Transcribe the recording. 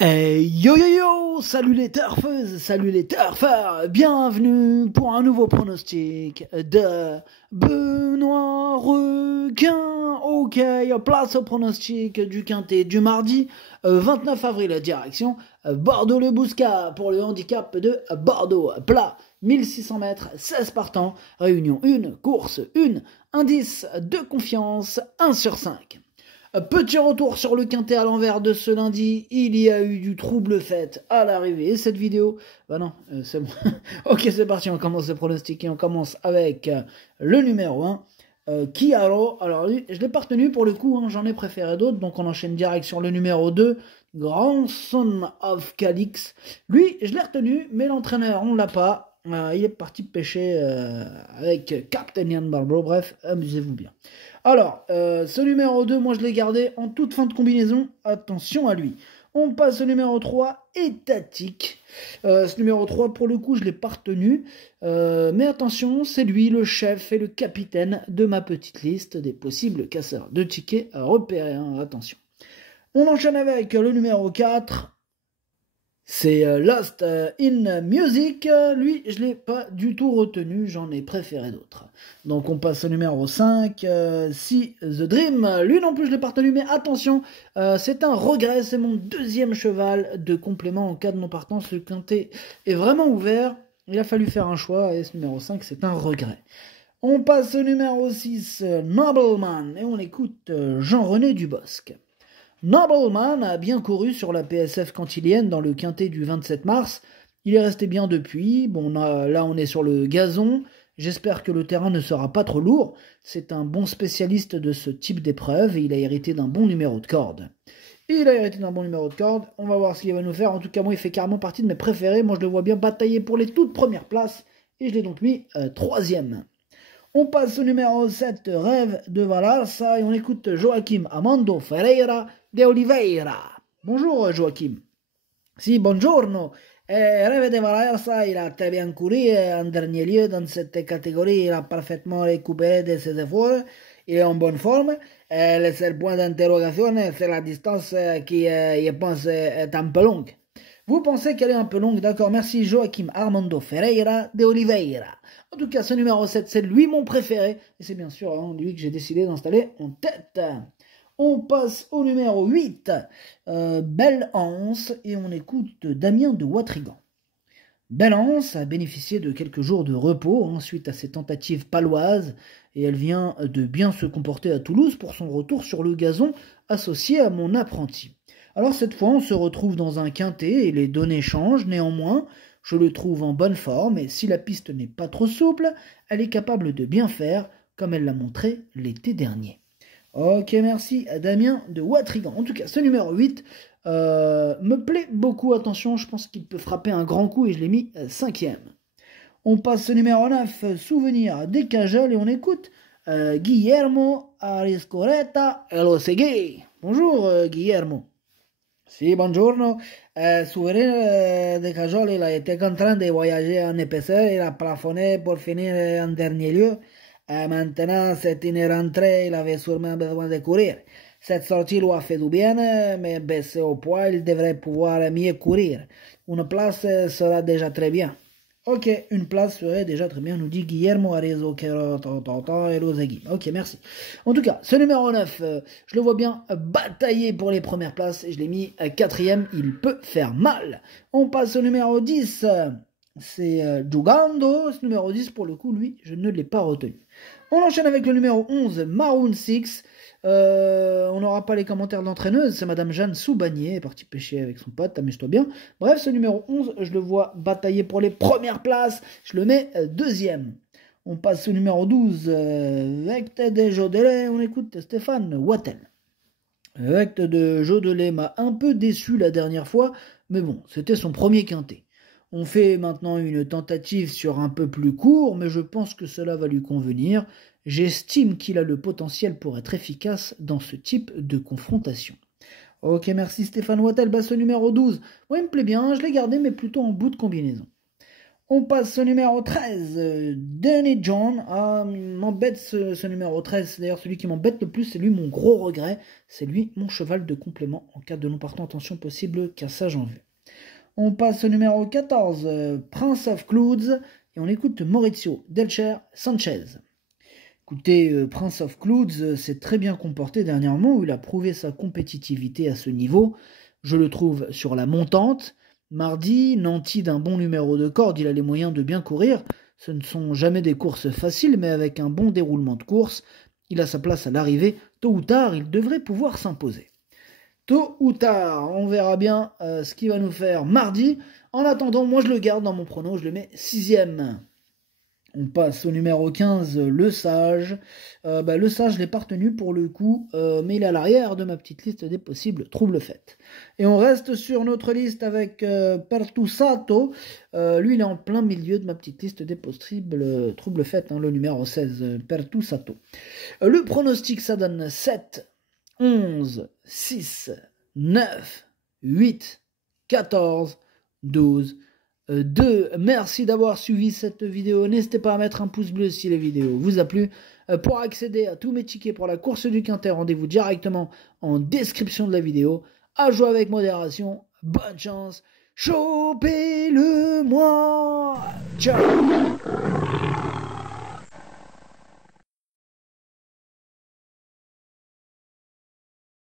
Hey yo yo yo, salut les turfeuses, salut les turfeurs, bienvenue pour un nouveau pronostic de Benoît Requin. Ok, place au pronostic du quintet du mardi 29 avril, direction Bordeaux-le-Bouscat pour le handicap de Bordeaux, plat 1600 mètres, 16 partants, réunion 1, course 1, indice de confiance 1 sur 5. Petit retour sur le quintet à l'envers de ce lundi, il y a eu du trouble fait à l'arrivée. Et cette vidéo, bah non, c'est bon. Ok, c'est parti, on commence à pronostiquer. On commence avec le numéro 1, Kiaro. Alors lui, je l'ai pas retenu pour le coup, hein, j'en ai préféré d'autres. Donc on enchaîne direct sur le numéro 2, Grandson of Calix. Lui, je l'ai retenu, mais l'entraîneur, on l'a pas. Il est parti pêcher avec Captain Ian Barbaro. Bref, amusez-vous bien. Alors, ce numéro 2, moi je l'ai gardé en toute fin de combinaison. Attention à lui. On passe au numéro 3, Étatique. Ce numéro 3, pour le coup, je ne l'ai pas retenu. Mais attention, c'est lui le chef et le capitaine de ma petite liste des possibles casseurs de tickets à repérer. Hein, attention. On enchaîne avec le numéro 4. C'est Lost in Music. Lui, je ne l'ai pas du tout retenu, j'en ai préféré d'autres. Donc on passe au numéro 5, See the Dream. Lui non plus, je ne l'ai pas retenu, mais attention, c'est un regret, c'est mon deuxième cheval de complément en cas de non-partance. Le quintet est vraiment ouvert, il a fallu faire un choix, et ce numéro 5, c'est un regret. On passe au numéro 6, Nobleman, et on écoute Jean-René Dubosc. Nobleman a bien couru sur la PSF cantilienne dans le quintet du 27 mars. Il est resté bien depuis. Bon, là, on est sur le gazon. J'espère que le terrain ne sera pas trop lourd. C'est un bon spécialiste de ce type d'épreuve et il a hérité d'un bon numéro de corde. On va voir ce qu'il va nous faire. En tout cas, moi, il fait carrément partie de mes préférés. Moi, je le vois bien batailler pour les toutes premières places. Et je l'ai donc mis troisième. On passe au numéro 7, Rêve de Valarsa, et on écoute Joaquim Amando Ferreira de Oliveira. Bonjour Joaquim. Si, buongiorno. Rêve de Valarsa, il a très bien couru en dernier lieu dans cette catégorie. Il a parfaitement récupéré de ses efforts. Il est en bonne forme. Le seul point d'interrogation, c'est la distance qui, je pense, est un peu longue. Vous pensez qu'elle est un peu longue, d'accord, merci Joaquim Armando Ferreira de Oliveira. En tout cas, ce numéro 7, c'est lui mon préféré, et c'est bien sûr lui que j'ai décidé d'installer en tête. On passe au numéro 8, Belle Anse, et on écoute Damien de Watrigan. Belle Anse a bénéficié de quelques jours de repos suite à ses tentatives paloises, et elle vient de bien se comporter à Toulouse pour son retour sur le gazon associé à mon apprenti. Alors cette fois, on se retrouve dans un quintet et les données changent. Néanmoins, je le trouve en bonne forme et si la piste n'est pas trop souple, elle est capable de bien faire comme elle l'a montré l'été dernier. Ok, merci à Damien de Watrigan. En tout cas, ce numéro 8 me plaît beaucoup. Attention, je pense qu'il peut frapper un grand coup et je l'ai mis cinquième. On passe au numéro 9, Souvenir des Cajoles, et on écoute Guillermo Ariscoreta Elosegui. Bonjour Guillermo. Si, buongiorno. Souvenir de Cajol, il a été contraint de voyager en épaisseur. Il a plafonné pour finir en dernier lieu. Maintenant, c'est une rentrée. Il avait sûrement besoin de courir. Cette sortie lui a fait du bien, mais baissé au poids, il devrait pouvoir mieux courir. Une place sera déjà très bien. Ok, une place serait déjà très bien, nous dit Guillermo Arezo Elosegui. Ok, merci. En tout cas, ce numéro 9, je le vois bien batailler pour les premières places. Je l'ai mis quatrième, il peut faire mal. On passe au numéro 10, c'est Jugando. Ce numéro 10, pour le coup, lui, je ne l'ai pas retenu. On enchaîne avec le numéro 11, Maroon 6. On n'aura pas les commentaires de l'entraîneuse, c'est Madame Jeanne Soubanier, est partie pêcher avec son pote, amuse-toi bien. Bref, ce numéro 11, je le vois batailler pour les premières places, je le mets deuxième. On passe au numéro 12, Vecte de Jodelet, on écoute Stéphane Wattel. Vecte de Jodelet m'a un peu déçu la dernière fois, mais bon, c'était son premier quintet. On fait maintenant une tentative sur un peu plus court, mais je pense que cela va lui convenir. J'estime qu'il a le potentiel pour être efficace dans ce type de confrontation. Ok, merci Stéphane Wattel, ce numéro 12. Moi, il me plaît bien, je l'ai gardé, mais plutôt en bout de combinaison. On passe au numéro 13, Danny John. Ah, m'embête ce numéro 13. D'ailleurs, celui qui m'embête le plus, c'est lui mon gros regret. C'est lui mon cheval de complément en cas de non partant. Attention, possible cassage en vue. On passe au numéro 14, Prince of Clouds. Et on écoute Maurizio Delcher Sanchez. Écoutez, Prince of Clouds s'est très bien comporté dernièrement, où il a prouvé sa compétitivité à ce niveau. Je le trouve sur la montante. Mardi, nanti d'un bon numéro de corde, il a les moyens de bien courir. Ce ne sont jamais des courses faciles, mais avec un bon déroulement de course, il a sa place à l'arrivée. Tôt ou tard, il devrait pouvoir s'imposer. Tôt ou tard, on verra bien ce qu'il va nous faire mardi. En attendant, moi je le garde dans mon prono, je le mets 6e. On passe au numéro 15, le Sage. Le Sage, je l'ai pas retenu pour le coup, mais il est à l'arrière de ma petite liste des possibles troubles faits. Et on reste sur notre liste avec Pertusato. Lui, il est en plein milieu de ma petite liste des possibles troubles faits, le numéro 16, Pertusato. Le pronostic, ça donne 7, 11, 6, 9, 8, 14, 12, 2. Merci d'avoir suivi cette vidéo. N'hésitez pas à mettre un pouce bleu si la vidéo vous a plu. Pour accéder à tous mes tickets pour la course du Quintet, rendez-vous directement en description de la vidéo. À jouer avec modération. Bonne chance. Chopez-le-moi. Ciao.